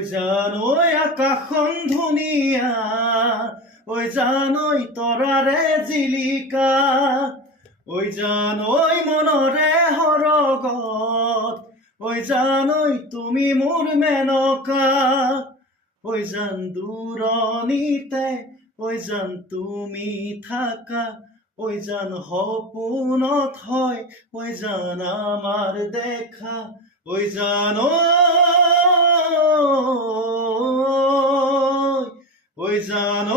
ওই জান ওই আকাশখন ধুনীয়া, ওই জান ওই তৰাৰে জিলিকা, ওই জান ওই মনৰে সৰগত, ওই জান ওই তুমি মোৰ মেনকা, ওই জান দূৰণিতে, ওই জান তুমি থাকা, ওই জান সপোনত হয়, ওই জান আমার দেখা, ওই জান ওই জান